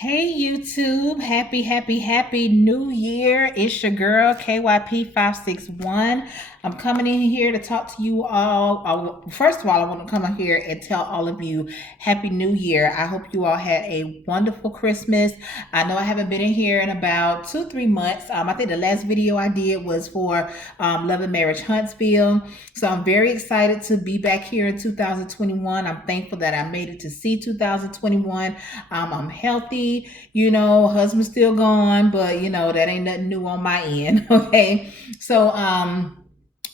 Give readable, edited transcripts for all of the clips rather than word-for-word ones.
Hey YouTube, happy new year. It's your girl KYP561. I'm coming in here to talk to you all. First of all, I want to come in here and tell all of you happy new year. I hope you all had a wonderful Christmas. I know I haven't been in here in about 2-3 months. I think the last video I did was for Love and Marriage Huntsville. So I'm very excited to be back here in 2021. I'm thankful that I made it to see 2021. I'm healthy, husband's still gone, but that ain't nothing new on my end. Okay. So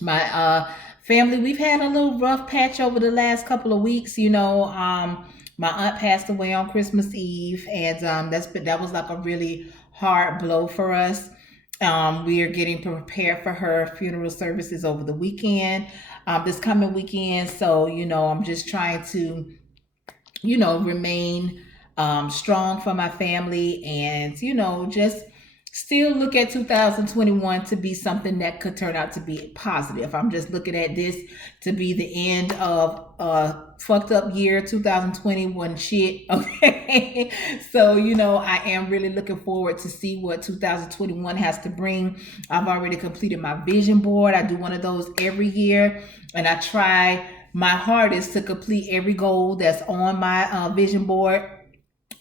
my family, we've had a little rough patch over the last couple of weeks. My aunt passed away on Christmas Eve, and that was like a really hard blow for us. We are getting prepared for her funeral services over the weekend, this coming weekend. So I'm just trying to remain strong for my family, and just still look at 2021 to be something that could turn out to be positive. I'm just looking at this to be the end of a fucked up year. 2021 shit. Okay. So I am really looking forward to see what 2021 has to bring. I've already completed my vision board. I do one of those every year, and I try my hardest to complete every goal that's on my vision board.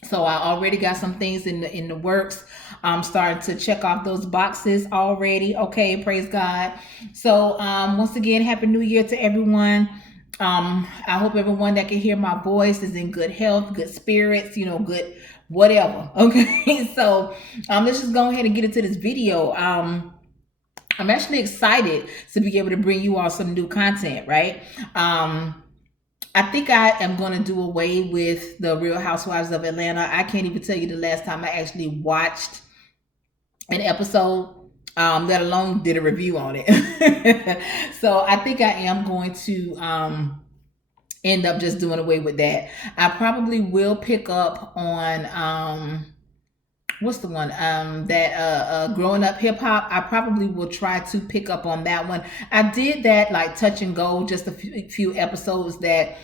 So I already got some things in the works. I'm starting to check off those boxes already. Okay, praise God. So once again, happy new year to everyone. I hope everyone that can hear my voice is in good health, good spirits, good whatever. Okay. So let's just go ahead and get into this video. I'm actually excited to be able to bring you all some new content, right? I think I am going to do away with the Real Housewives of Atlanta. I can't even tell you the last time I actually watched an episode, let alone did a review on it. So I think I am going to end up just doing away with that. I probably will pick up on what's the one that growing up hip hop. I probably will try to pick up on that one. I did that like touch and go, just a few episodes that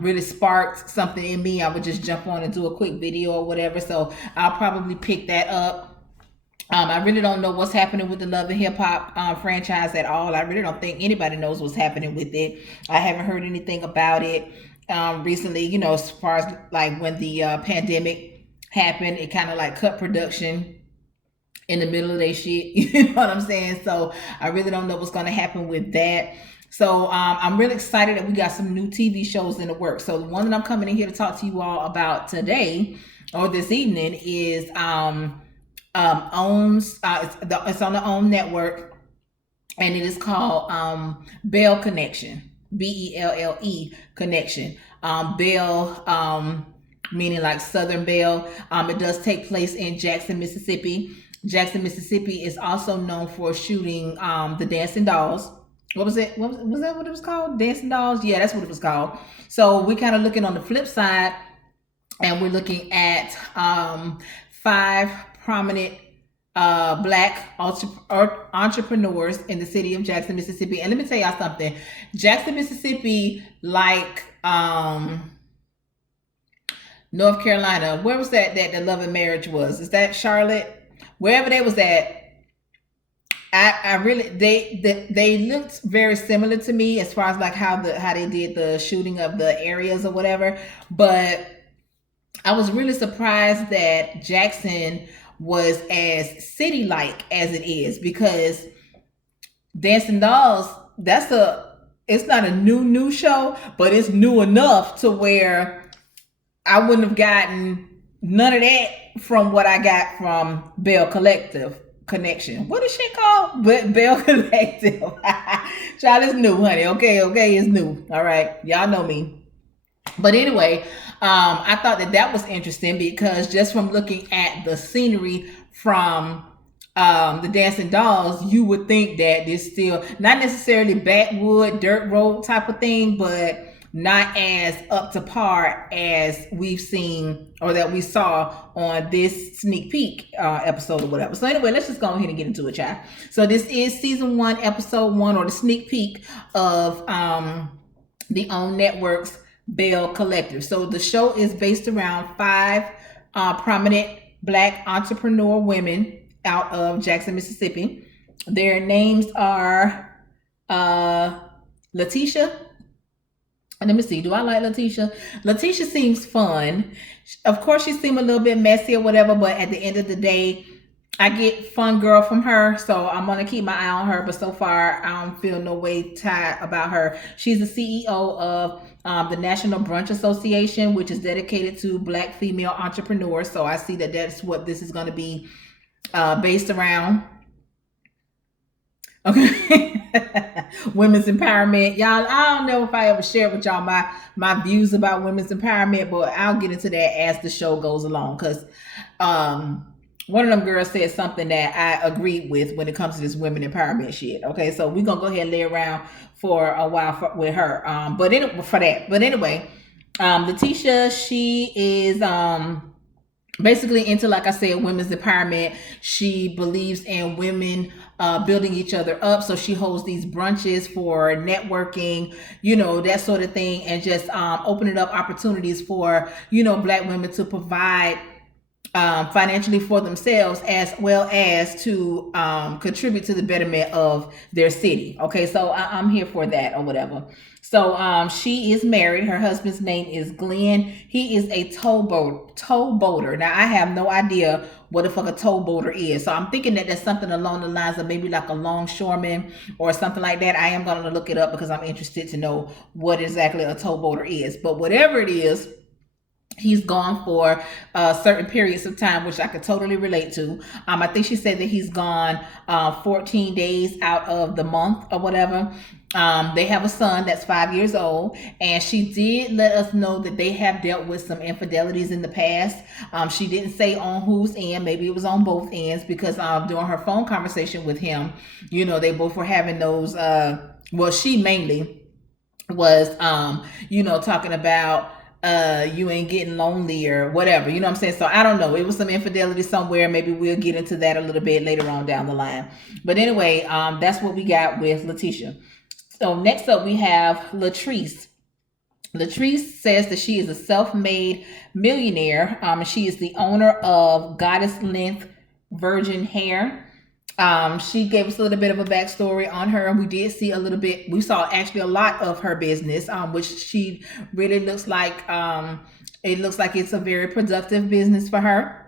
really sparked something in me. I would just jump on and do a quick video or whatever. So I'll probably pick that up. I really don't know what's happening with the Love and Hip Hop franchise at all. I really don't think anybody knows what's happening with it. I haven't heard anything about it recently, as far as like when the pandemic happened, it kind of like cut production in the middle of their shit. You know what I'm saying? So I really don't know what's going to happen with that. So I'm really excited that we got some new TV shows in the works. So the one that I'm coming in here to talk to you all about today or this evening is it's on the OWN network, and it is called Belle Connection. Belle Connection. Belle meaning like Southern Belle. It does take place in Jackson, Mississippi. Jackson, Mississippi is also known for shooting the Dancing Dolls. What was it? Was that what it was called? Dancing Dolls? Yeah, that's what it was called. So we're kind of looking on the flip side, and we're looking at 5 prominent black entrepreneurs in the city of Jackson, Mississippi. And let me tell y'all something. Jackson, Mississippi, like North Carolina. Where was that the Love and Marriage was? Is that Charlotte? Wherever they was at, I really they looked very similar to me as far as like how they did the shooting of the areas or whatever. But I was really surprised that Jackson was as city-like as it is, because Dancing Dolls, it's not a new show, but it's new enough to where I wouldn't have gotten none of that from what I got from Belle Connection. What is she called? Belle Collective. Child, is new, honey. Okay, it's new. All right, y'all know me. But anyway, I thought that was interesting, because just from looking at the scenery from the Dancing Dolls, you would think that this still not necessarily backwood dirt road type of thing, but not as up to par as we've seen or that we saw on this sneak peek episode or whatever. So anyway, let's just go ahead and get into it, y'all. So this is season 1, episode 1, or the sneak peek of the OWN Network's Belle Collective. So the show is based around 5 prominent Black entrepreneur women out of Jackson, Mississippi. Their names are uh, Letitia. And let me see. Do I like Letitia? Letitia seems fun. Of course, she seems a little bit messy or whatever, but at the end of the day, I get fun girl from her, so I'm gonna keep my eye on her. But so far, I don't feel no way tied about her. She's the CEO of the National Brunch Association, which is dedicated to Black female entrepreneurs. So I see that that's what this is going to be based around. Okay. Women's empowerment. Y'all, I don't know if I ever shared with y'all my views about women's empowerment, but I'll get into that as the show goes along. Because one of them girls said something that I agreed with when it comes to this women empowerment shit. Okay, so we're gonna go ahead and lay around for a while with her. But anyway, Letitia, she is basically into, like I said, women's empowerment. She believes in women building each other up. So she holds these brunches for networking, that sort of thing, and just opening up opportunities for, Black women to provide financially for themselves, as well as to contribute to the betterment of their city. Okay, so I'm here for that or whatever. So she is married. Her husband's name is Glenn. He is a towboater. Now I have no idea what the fuck a towboater is. So I'm thinking that there's something along the lines of maybe like a longshoreman or something like that. I am going to look it up because I'm interested to know what exactly a towboater is. But whatever it is, he's gone for certain periods of time, which I could totally relate to. I think she said that he's gone 14 days out of the month or whatever. They have a son that's 5 years old, and she did let us know that they have dealt with some infidelities in the past. She didn't say on whose end. Maybe it was on both ends, because during her phone conversation with him, they both were having those, well, she mainly was, talking about, you ain't getting lonely or whatever, you know what I'm saying? So I don't know. It was some infidelity somewhere. Maybe we'll get into that a little bit later on down the line. But anyway, that's what we got with Letitia. So next up we have Latrice. Latrice says that she is a self-made millionaire. She is the owner of Goddess Length Virgin Hair. She gave us a little bit of a backstory on her, and we did see a little bit. We saw actually a lot of her business, which she really looks like. It looks like it's a very productive business for her.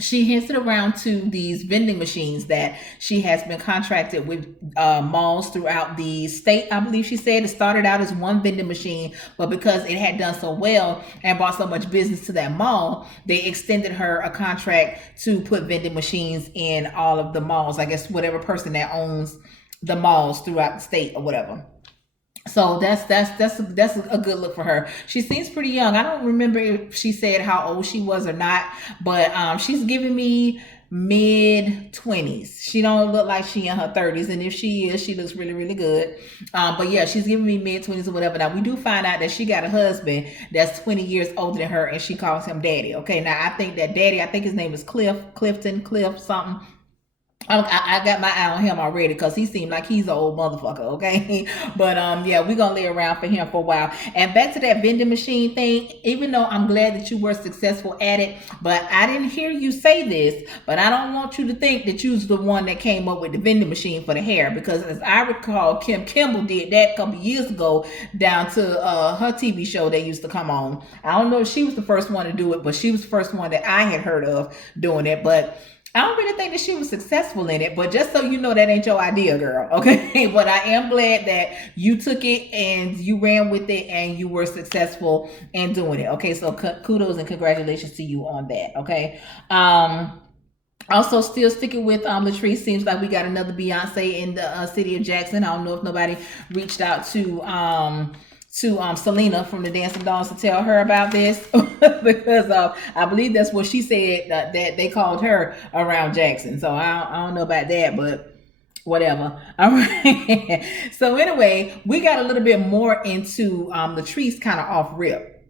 She hints it around to these vending machines that she has been contracted with malls throughout the state. I believe she said it started out as one vending machine, but because it had done so well and brought so much business to that mall, they extended her a contract to put vending machines in all of the malls. I guess whatever person that owns the malls throughout the state or whatever. So that's a good look for her. She seems pretty young. I don't remember if she said how old she was or not, but she's giving me mid-20s. She don't look like she in her 30s, and if she is, she looks really, really good. But yeah, she's giving me mid-20s or whatever. Now we do find out that she got a husband that's 20 years older than her, and she calls him daddy. Okay, now I think that daddy, I think his name is Cliff something. I got my eye on him already, because he seemed like he's an old motherfucker, okay? But yeah, we're gonna lay around for him for a while. And back to that vending machine thing, even though I'm glad that you were successful at it, but I didn't hear you say this, but I don't want you to think that you was the one that came up with the vending machine for the hair, because as I recall, Kim Kimball did that a couple years ago down to her TV show that used to come on. I don't know if she was the first one to do it, but she was the first one that I had heard of doing it. But I don't really think that she was successful in it, but just so you know, that ain't your idea, girl, okay? But I am glad that you took it and you ran with it and you were successful in doing it, okay? So kudos and congratulations to you on that, okay? Also, still sticking with Latrice, seems like we got another Beyonce in the city of Jackson. I don't know if nobody reached out to Selena from the Dancing Dolls to tell her about this, because I believe that's what she said, that they called her around Jackson. So I don't know about that, but whatever. All right. So anyway, we got a little bit more into Latrice kind of off rip.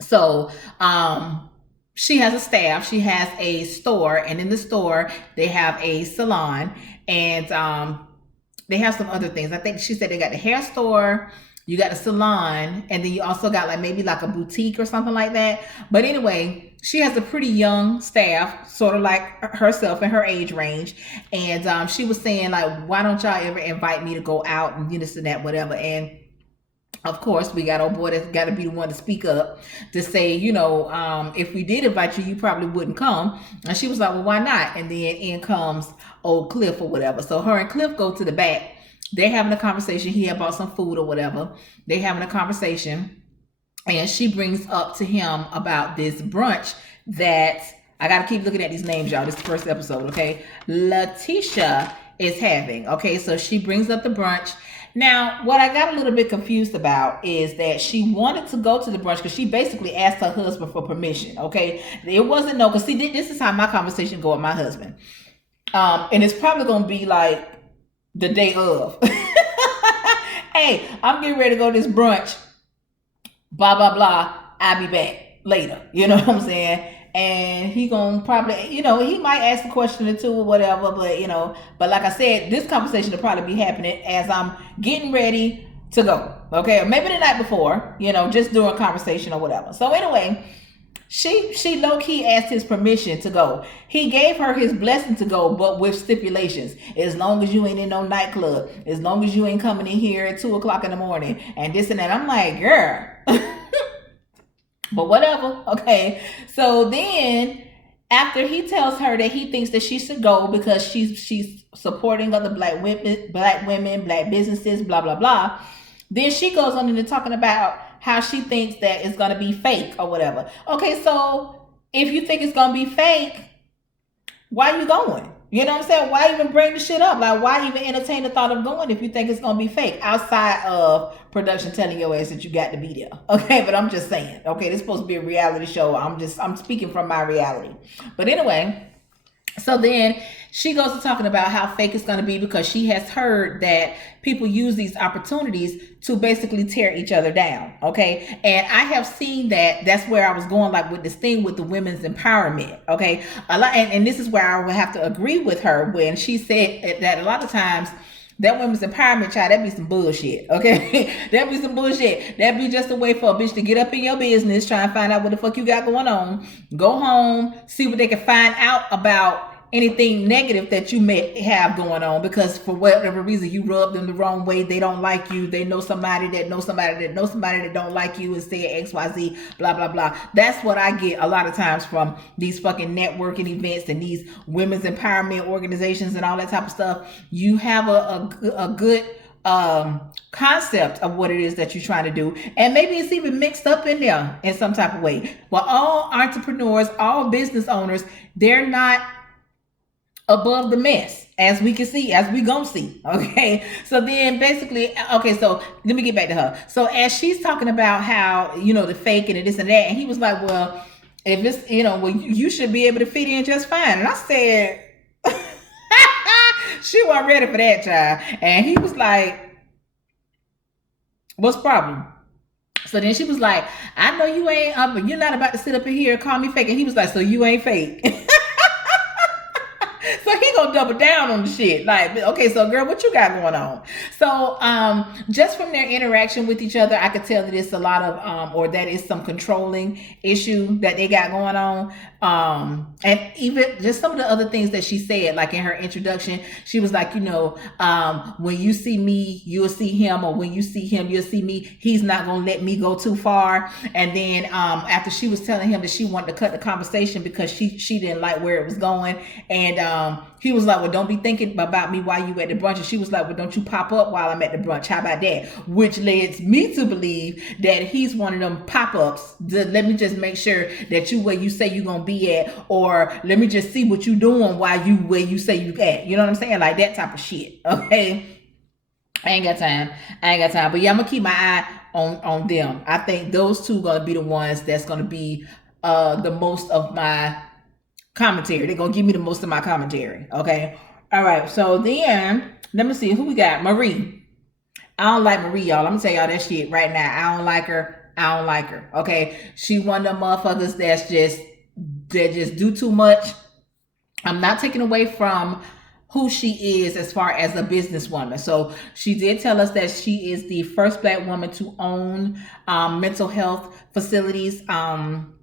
So she has a staff. She has a store, and in the store they have a salon, and they have some other things. I think she said they got the hair store. you got a salon, and then you also got like maybe like a boutique or something like that. But anyway, she has a pretty young staff, sort of like herself in her age range. And she was saying like, why don't y'all ever invite me to go out and this and that, whatever. And of course, we got old boy that's got to be the one to speak up to say, if we did invite you, you probably wouldn't come. And she was like, well, why not? And then in comes old Cliff or whatever. So her and Cliff go to the back. They're having a conversation. He had bought some food or whatever. They're having a conversation. And she brings up to him about this brunch that I got to keep looking at these names, y'all. This is the first episode, okay? Letitia is having. Okay, so she brings up the brunch. Now, what I got a little bit confused about is that she wanted to go to the brunch because she basically asked her husband for permission, okay? It wasn't no, because see, this is how my conversation go with my husband. And it's probably going to be like the day of. Hey, I'm getting ready to go to this brunch. Blah, blah, blah. I'll be back later. You know what I'm saying? And he gonna probably, he might ask a question or two or whatever, but like I said, this conversation will probably be happening as I'm getting ready to go. Okay, or maybe the night before, just during conversation or whatever. So anyway, she low-key asked his permission to go. He gave her his blessing to go, but with stipulations. As long as you ain't in no nightclub, as long as you ain't coming in here at 2:00 in the morning, and this and that. I'm like, girl. But whatever, okay. So then, after he tells her that he thinks that she should go because she's supporting other black women, black businesses, blah blah blah. Then she goes on into talking about how she thinks that it's gonna be fake or whatever. Okay, so if you think it's gonna be fake, why are you going? You know what I'm saying? Why even bring the shit up? Like, why even entertain the thought of going if you think it's gonna be fake? Outside of production telling your ass that you got to be there. Okay, but I'm just saying. Okay, this is supposed to be a reality show. I'm speaking from my reality. But anyway, so then she goes to talking about how fake it's going to be because she has heard that people use these opportunities to basically tear each other down. Okay. And I have seen that. That's where I was going, like with this thing with the women's empowerment. Okay. A lot, and this is where I would have to agree with her when she said that a lot of times that women's empowerment, child, that be some bullshit, okay? That be some bullshit. That be just a way for a bitch to get up in your business, try and find out what the fuck you got going on, go home, see what they can find out about anything negative that you may have going on, because for whatever reason you rubbed them the wrong way, they don't like you, they know somebody that knows somebody that knows somebody that don't like you and say XYZ, blah blah blah. That's what I get a lot of times from these fucking networking events and these women's empowerment organizations and all that type of stuff. You have a good concept of what it is that you're trying to do, and maybe it's even mixed up in there in some type of way. Well, all entrepreneurs, all business owners, they're not above the mess, as we can see, as we gonna see. Okay, so then basically, okay, so let me get back to her. So as she's talking about how the fake and this and that, and he was like, well, if it's well, you should be able to fit in just fine. And I said she wasn't ready for that, child. And he was like, what's the problem? So then she was like, I know you ain't but you're not about to sit up in here and call me fake. And he was like, so you ain't fake. So he gonna double down on the shit. Like, okay, so girl, what you got going on? So just from their interaction with each other, I could tell that it's a lot of or that is some controlling issue that they got going on. And even just some of the other things that she said, like in her introduction, she was like, when you see me, you'll see him, or when you see him, you'll see me. He's not gonna let me go too far. And then after she was telling him that she wanted to cut the conversation because she didn't like where it was going, and he was like, well, don't be thinking about me while you at the brunch. And she was like, well, don't you pop up while I'm at the brunch. How about that? Which leads me to believe that he's one of them pop-ups. Let me just make sure that you where you say you're going to be at, or let me just see what you doing while you where you say you at. You know what I'm saying? Like that type of shit. Okay. I ain't got time. But yeah, I'm going to keep my eye on them. I think those two going to be the ones that's going to be the most of my commentary. They're gonna give me the most of my commentary. Okay. All right. So then let me see who we got. Marie. I don't like Marie, y'all. I'm gonna tell y'all that shit right now. I don't like her. Okay. She one of them motherfuckers that just do too much. I'm not taking away from who she is as far as a businesswoman. So she did tell us that she is the first Black woman to own mental health facilities. I'm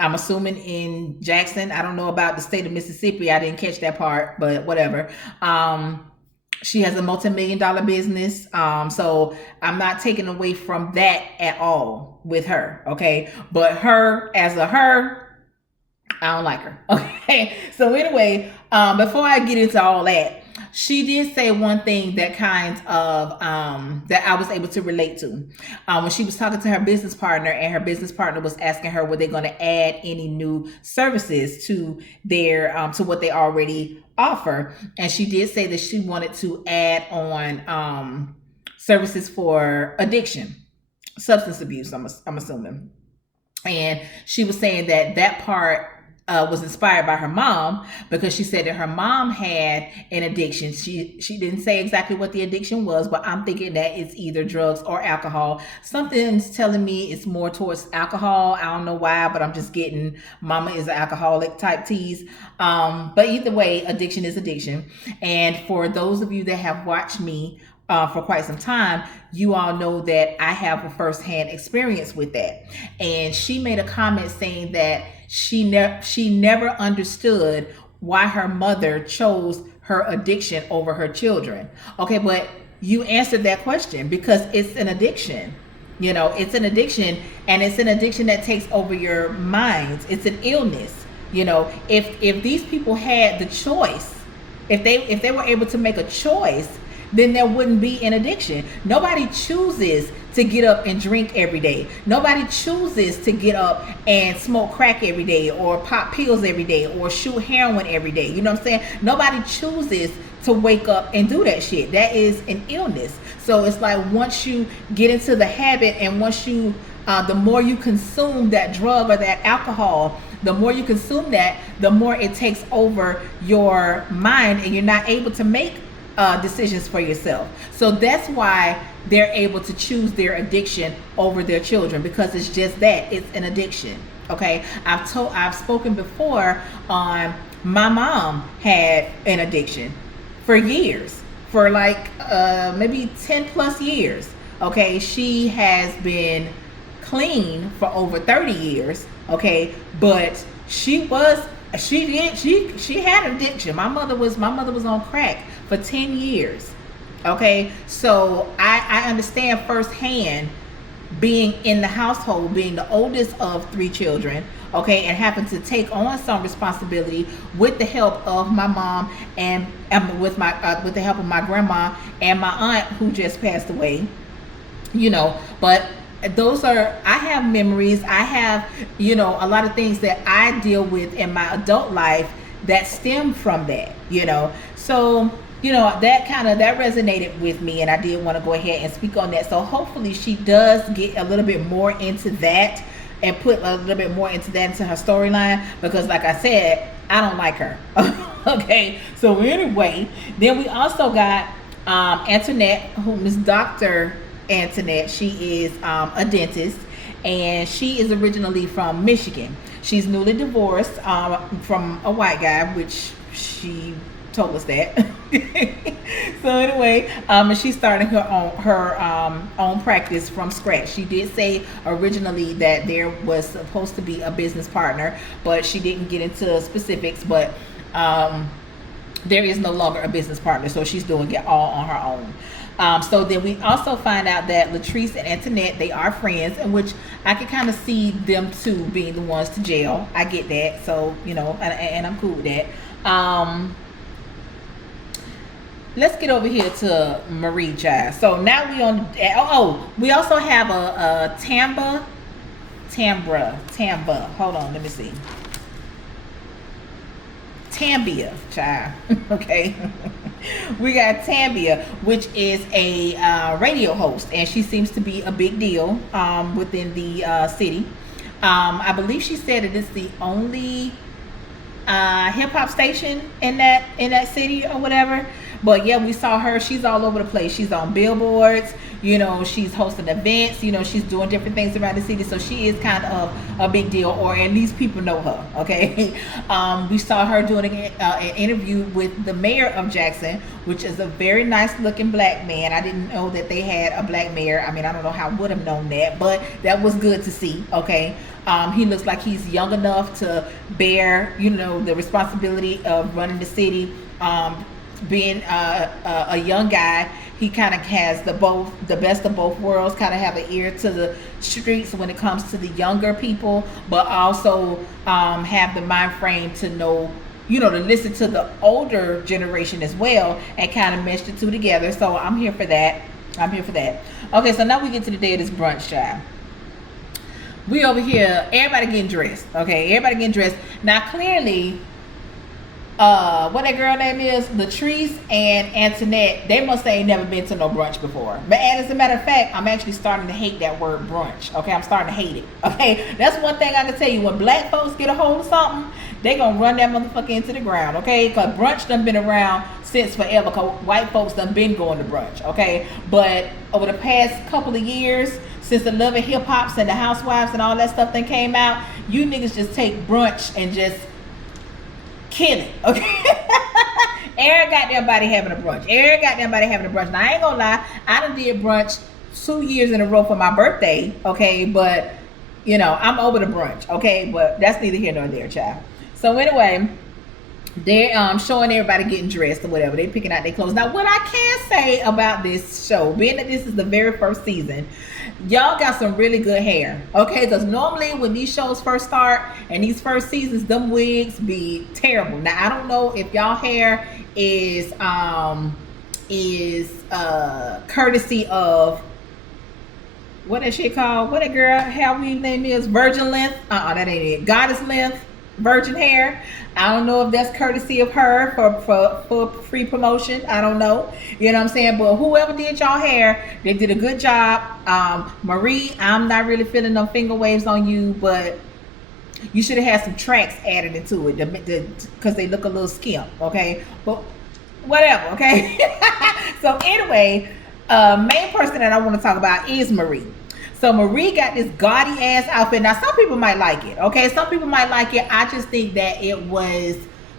assuming in Jackson. I don't know about the state of Mississippi. I didn't catch that part, but whatever. She has a multi-million-dollar business. So I'm not taking away from that at all with her. Okay. But her as a her, I don't like her. Okay. So anyway, before I get into all that, she did say one thing that kind of that I was able to relate to when she was talking to her business partner, and her business partner was asking her were they going to add any new services to their to what they already offer. And she did say that she wanted to add on services for addiction, substance abuse, I'm assuming. And she was saying that that part was inspired by her mom, because she said that her mom had an addiction. She didn't say exactly what the addiction was, but I'm thinking that it's either drugs or alcohol. Something's telling me it's more towards alcohol. I don't know why, but I'm just getting mama is an alcoholic type tease. But either way, addiction is addiction. And for those of you that have watched me for quite some time, you all know that I have a firsthand experience with that. And she made a comment saying that she never understood why her mother chose her addiction over her children. Okay, but you answered that question, because it's an addiction. You know, it's an addiction, and it's an addiction that takes over your minds. It's an illness. You know, if these people had the choice, if they were able to make a choice, then there wouldn't be an addiction. Nobody chooses to get up and drink every day. Nobody chooses to get up and smoke crack every day, or pop pills every day, or shoot heroin every day. You know what I'm saying? Nobody chooses to wake up and do that shit. That is an illness. So it's like, once you get into the habit, and once you the more you consume that drug or that alcohol, the more you consume that, the more it takes over your mind, and you're not able to make decisions for yourself. So that's why they're able to choose their addiction over their children, because it's just that, it's an addiction. Okay, I've spoken before on my mom had an addiction for years, for like maybe 10 plus years. Okay, she has been clean for over 30 years. Okay, but she had an addiction. My mother was on crack for 10 years. Okay, so I understand firsthand, being in the household, being the oldest of 3 children, okay, and having to take on some responsibility with the help of my mom, and with the help of my grandma and my aunt who just passed away. You know, but I have memories. I have, you know, a lot of things that I deal with in my adult life that stem from that, you know. So, you know, that resonated with me, and I did want to go ahead and speak on that. So hopefully she does get a little bit more into that, and put a little bit more into her storyline, because like I said, I don't like her. Okay, so anyway, then we also got Antoinette, who is Dr. Antoinette. She is a dentist, and she is originally from Michigan. She's newly divorced from a white guy, which she told us that. So anyway, she's starting her own practice from scratch. She did say originally that there was supposed to be a business partner, but she didn't get into specifics. But there is no longer a business partner, so she's doing it all on her own. So then we also find out that Latrice and Antoinette, they are friends, in which I can kind of see them two being the ones to jail. I get that. So, you know, and I'm cool with that. Let's get over here to Marie, child. So now we also have a Tamba. Hold on, let me see. Tambia, child. Okay. We got Tambia, which is a radio host, and she seems to be a big deal within the city. I believe she said it is the only hip-hop station in that city or whatever. But yeah, we saw her. She's all over the place. She's on billboards. You know, she's hosting events. You know, she's doing different things around the city. So she is kind of a big deal, or at least people know her. Okay. We saw her doing an interview with the mayor of Jackson, which is a very nice looking black man. I didn't know that they had a black mayor. I mean, I don't know how I would have known that, but that was good to see. Okay. He looks like he's young enough to bear, you know, the responsibility of running the city. Being a young guy, he kind of has the best of both worlds. Kind of have an ear to the streets when it comes to the younger people, but also have the mind frame to know, you know, to listen to the older generation as well, and kind of mesh the two together. So I'm here for that. Okay, so now we get to the day of this brunch, child. We over here, everybody getting dressed. Okay, everybody getting dressed. Now clearly, what that girl name is, Latrice and Antoinette, they must ain't never been to no brunch before. But as a matter of fact, I'm actually starting to hate that word brunch. Okay, I'm starting to hate it. Okay, that's one thing I can tell you. When black folks get a hold of something, they gonna run that motherfucker into the ground. Okay, because brunch done been around since forever. Because white folks done been going to brunch. Okay, but over the past couple of years, since the Love and Hip Hops and the Housewives and all that stuff that came out, you niggas just take brunch and just kill it. Okay. Every goddamn body having a brunch. Now I ain't gonna lie, I done did brunch 2 years in a row for my birthday. Okay, but you know, I'm over the brunch. Okay, but that's neither here nor there, child. So anyway, they're showing everybody getting dressed or whatever. They're picking out their clothes. Now, what I can say about this show, being that this is the very first season, y'all got some really good hair. Okay, because normally when these shows first start and these first seasons, them wigs be terrible. Now, I don't know if y'all hair is courtesy of, what that shit called? What that girl hair weave name is? Virgin length? That ain't it. Goddess length. Virgin hair. I don't know if that's courtesy of her for free promotion. I don't know. You know what I'm saying? But whoever did y'all hair, they did a good job. Marie, I'm not really feeling no finger waves on you, but you should have had some tracks added into it because they look a little skimp. Okay, but whatever. Okay. So anyway, main person that I want to talk about is Marie. So Marie got this gaudy ass outfit. Now some people might like it, okay? Some people might like it. I just think that it was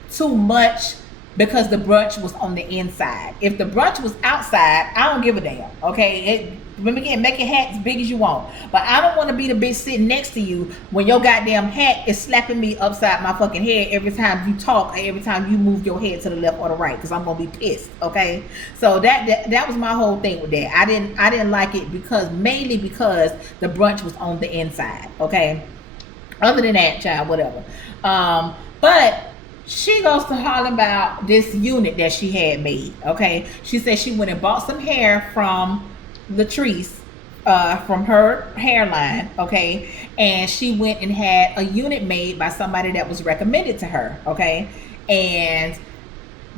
too much because the brunch was on the inside. If the brunch was outside, I don't give a damn, okay? Remember, again, make your hat as big as you want. But I don't want to be the bitch sitting next to you when your goddamn hat is slapping me upside my fucking head every time you talk or every time you move your head to the left or the right, because I'm gonna be pissed, okay? So that was my whole thing with that. I didn't like it mainly because the brunch was on the inside, okay? Other than that, child, whatever. But she goes to holler about this unit that she had made, okay? She said she went and bought some hair from Latrice, from her hairline, okay? And she went and had a unit made by somebody that was recommended to her, okay? And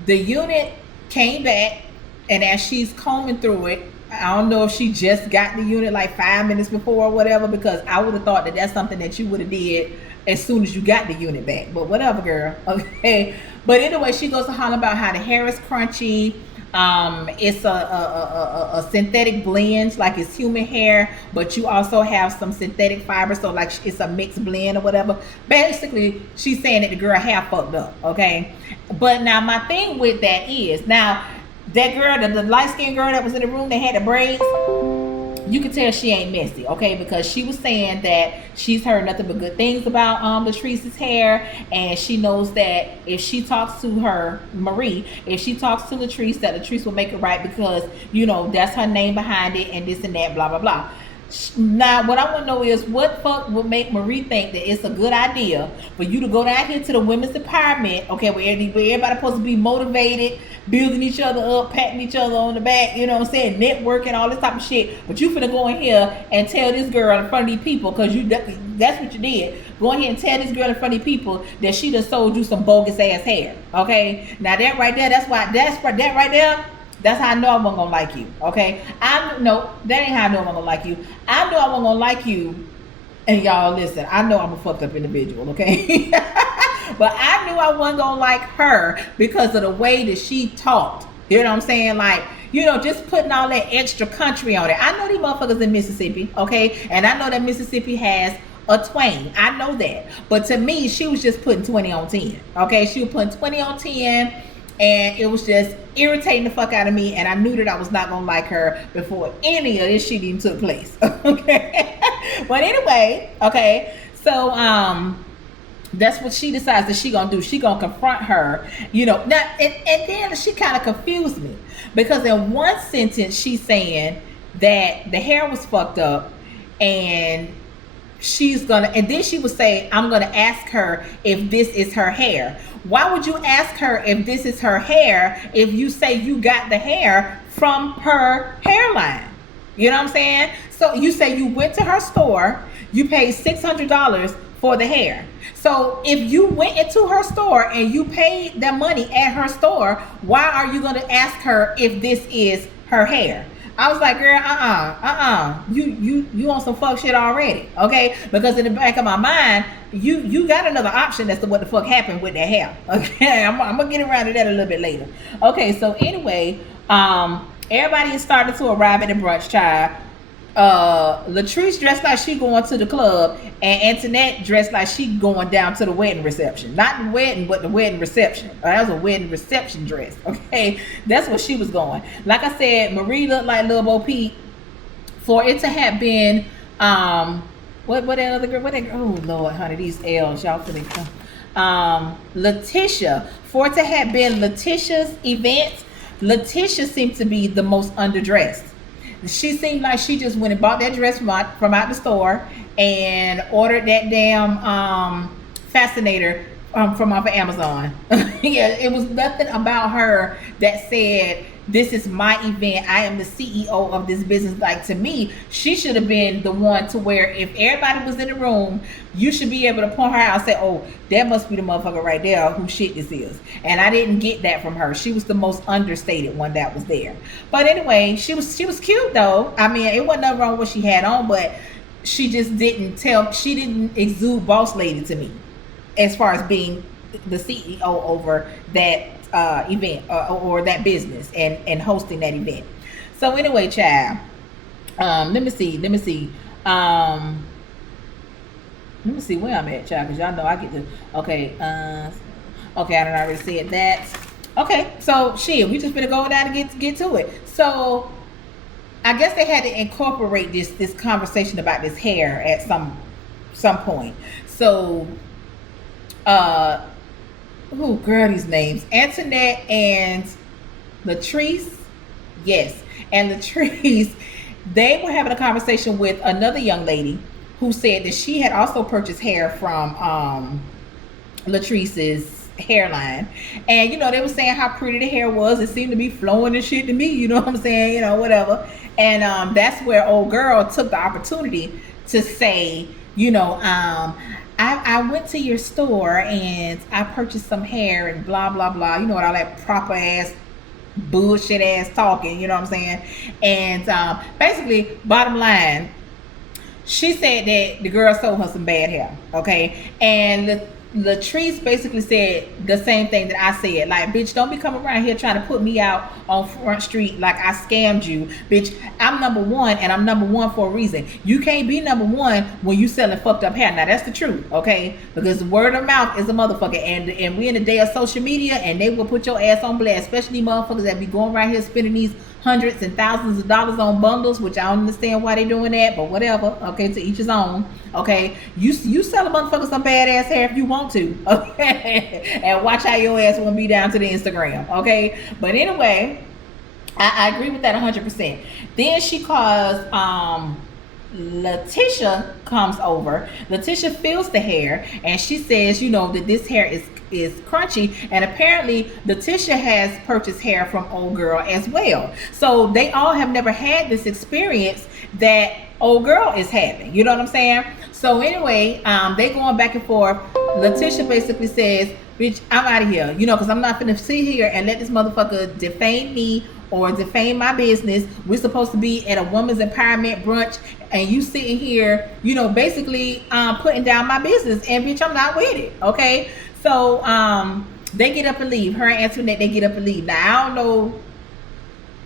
the unit came back, and as she's combing through it, I don't know if she just got the unit like 5 minutes before or whatever, because I would have thought that that's something that you would have did as soon as you got the unit back. But whatever, girl. Okay. But anyway, she goes to holler about how the hair is crunchy. It's a synthetic blend, like it's human hair, but you also have some synthetic fiber, so like it's a mixed blend or whatever. Basically, she's saying that the girl hair fucked up. Okay. But now my thing with that is, now that girl, the light-skinned girl that was in the room that had the braids, you can tell she ain't messy, okay? Because she was saying that she's heard nothing but good things about Latrice's hair, and she knows that if she talks to her, Marie, if she talks to Latrice, that Latrice will make it right because, you know, that's her name behind it and this and that, blah, blah, blah. Now, what I want to know is what fuck would make Marie think that it's a good idea for you to go down here to the women's department, okay, where everybody's supposed to be motivated, building each other up, patting each other on the back, you know what I'm saying, networking, all this type of shit, but you finna go in here and tell this girl in front of these people, because that's what you did. Go in here and tell this girl in front of these people that she done sold you some bogus ass hair, okay? Now that right there, that right there, that's how I know I wasn't gonna like you, okay? No, that ain't how I know I wasn't gonna like you. I know I wasn't gonna like you, and y'all listen, I know I'm a fucked up individual, okay? But I knew I wasn't gonna like her because of the way that she talked. You know what I'm saying? Like, just putting all that extra country on it. I know these motherfuckers in Mississippi, okay? And I know that Mississippi has a twang. I know that. But to me, she was just putting 20 on 10. Okay? She was putting 20 on 10. And it was just irritating the fuck out of me. And I knew that I was not going to like her before any of this shit even took place. Okay? But anyway, okay. So, that's what she decides that she gonna do. She gonna confront her, now, and then she kind of confused me, because in one sentence she's saying that the hair was fucked up, and and then she would say, I'm gonna ask her if this is her hair. Why would you ask her if this is her hair if you say you got the hair from her hairline? You know what I'm saying? So you say you went to her store, you paid $600 for the hair. So if you went into her store and you paid that money at her store, why are you going to ask her if this is her hair? I was like, girl, you on some fuck shit already, okay? Because in the back of my mind, you got another option as to what the fuck happened with that hair, okay? I'm gonna get around to that a little bit later. Okay, so anyway, everybody is starting to arrive at the brunch, child. Latrice dressed like she going to the club, and Antoinette dressed like she going down to the wedding reception. Not the wedding, but the wedding reception. That was a wedding reception dress. Okay, that's what she was going. Like I said, Marie looked like Lil Bo Peep. For it to have been what that other girl? Oh Lord, honey, these L's, y'all finna come. Letitia. For it to have been Letitia's event, Letitia seemed to be the most underdressed. She seemed like she just went and bought that dress from out the store and ordered that damn fascinator from off of Amazon. Yeah, it was nothing about her that said, this is my event, I am the CEO of this business. Like, to me, she should have been the one to where if everybody was in the room, you should be able to point her out and say, oh, that must be the motherfucker right there who shit this is. And I didn't get that from her. She was the most understated one that was there. But anyway, she was cute though. I mean, it wasn't nothing wrong with what she had on, but she just she didn't exude boss lady to me as far as being the CEO over that event or that business and hosting that event. So anyway, child, let me see where I'm at, child, because y'all know I get to, okay, I done already said that. Okay, so shit, we just gonna go down and get to it. So I guess they had to incorporate this conversation about this hair at some point. So oh girl, these names, Antoinette and Latrice, yes, and Latrice, they were having a conversation with another young lady who said that she had also purchased hair from Latrice's hairline, and they were saying how pretty the hair was. It seemed to be flowing and shit to me, you know what I'm saying, whatever. And that's where old girl took the opportunity to say, I went to your store and I purchased some hair and blah blah blah, all that proper ass bullshit ass talking, you know what I'm saying. And basically, bottom line, she said that the girl sold her some bad hair, okay? And Latrice basically said the same thing that I said, like, bitch, don't be coming around here trying to put me out on Front Street like I scammed you, bitch. I'm number one, and I'm number one for a reason. You can't be number one when you selling fucked up hair. Now that's the truth, okay? Because word of mouth is a motherfucker, and we in the day of social media, and they will put your ass on blast, especially motherfuckers that be going around here spending these hundreds and thousands of dollars on bundles, which I don't understand why they doing that, but whatever, okay, to each his own, okay? You sell a motherfucker some badass hair if you want to, okay? And watch how your ass won't be down to the Instagram, okay? But anyway, I agree with that 100%. Then she calls Letitia comes over. Letitia feels the hair, and she says, that this hair is crunchy, and apparently Letitia has purchased hair from old girl as well. So they all have never had this experience that old girl is having. You know what I'm saying? So anyway, they going back and forth. Letitia basically says, bitch, I'm out of here, because I'm not finna sit here and let this motherfucker defame me or defame my business. We're supposed to be at a women's empowerment brunch, and you sitting here, basically putting down my business, and bitch, I'm not with it, okay? So they get up and leave. Her and Antoinette, they get up and leave. Now I don't know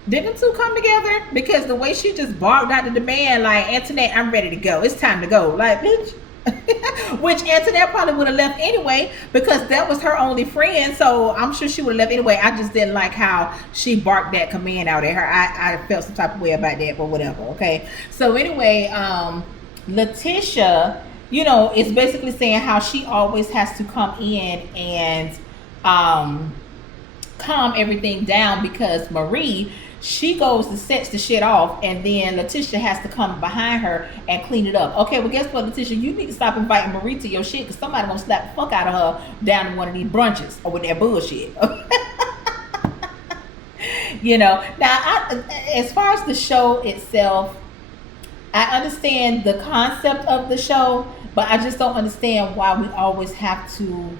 Did them two come together? Because the way she just barked out the demand, like, Antoinette, I'm ready to go. It's time to go. Like, bitch. Which Antoinette probably would have left anyway because that was her only friend. So I'm sure she would have left anyway. I just didn't like how she barked that command out at her. I felt some type of way about that, but whatever. Okay. So anyway, Letitia, is basically saying how she always has to come in and um calm everything down because Marie, she goes to sets the shit off and then Letitia has to come behind her and clean it up. Okay, well, guess what, Letitia? You need to stop inviting Marie to your shit because somebody gonna slap the fuck out of her down in one of these brunches or with that bullshit. Now, as far as the show itself, I understand the concept of the show, but I just don't understand why we always have to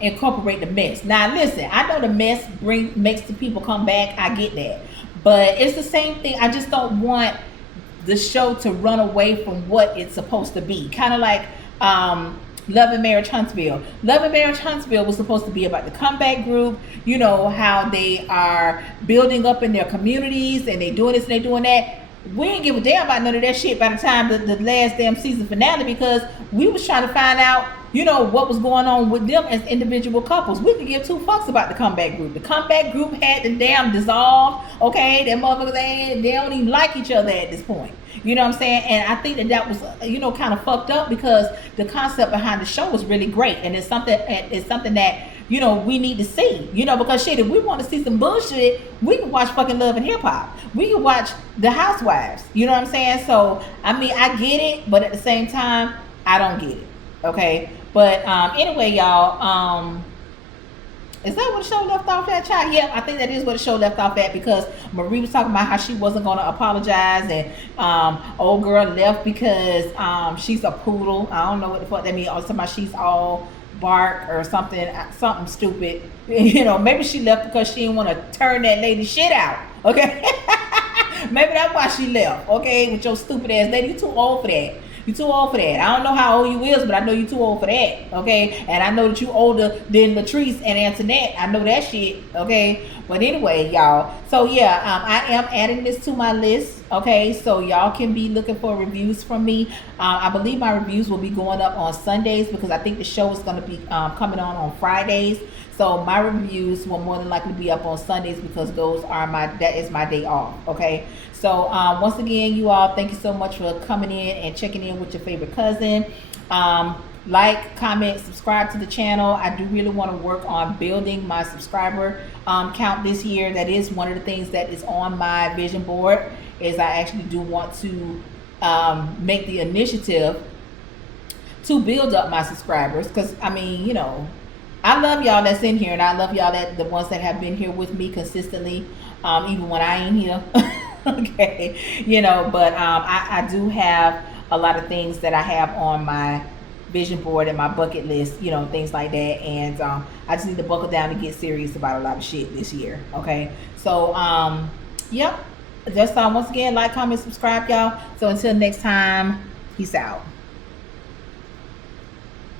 incorporate the mess. Now, listen, I know the mess makes the people come back. I get that, but it's the same thing. I just don't want the show to run away from what it's supposed to be. Kind of like Love and Marriage Huntsville. Love and Marriage Huntsville was supposed to be about the comeback group. How they are building up in their communities and they doing this and they doing that. We didn't give a damn about none of that shit by the time the last damn season finale because we was trying to find out, what was going on with them as individual couples. We could give two fucks about the comeback group. The comeback group had to damn dissolve. Okay, that motherfuckers, they don't even like each other at this point. You know what I'm saying? And I think that was, kind of fucked up because the concept behind the show was really great, and it's something that we need to see. Because shit, if we want to see some bullshit, we can watch fucking Love and Hip Hop. We can watch The Housewives. You know what I'm saying? So I mean, I get it, but at the same time, I don't get it. Okay. But anyway, y'all, is that what the show left off at, child? Yeah, I think that is what the show left off at because Marie was talking about how she wasn't going to apologize and old girl left because she's a poodle. I don't know what the fuck that means. Or somebody she's all bark or something stupid. Maybe she left because she didn't want to turn that lady shit out. Okay, maybe that's why she left. Okay, with your stupid ass lady, you too old for that. You too old for that. I don't know how old you is, but I know you too old for that. Okay, and I know that you older than Latrice and Antoinette. I know that shit. Okay, but anyway, y'all. So yeah, I am adding this to my list. Okay, so y'all can be looking for reviews from me. I believe my reviews will be going up on Sundays because I think the show is going to be coming on Fridays. So my reviews will more than likely be up on Sundays because that is my day off. Okay. So once again, you all, thank you so much for coming in and checking in with your favorite cousin. Like, comment, subscribe to the channel. I do really want to work on building my subscriber count this year. That is one of the things that is on my vision board is I actually do want to make the initiative to build up my subscribers because, I mean, I love y'all that's in here and I love y'all the ones that have been here with me consistently, even when I ain't here. Okay, but I do have a lot of things that I have on my vision board and my bucket list, things like that, and I just need to buckle down and get serious about a lot of shit this year. Okay, so yep, just once again, like, comment, subscribe, y'all. So until next time, peace out.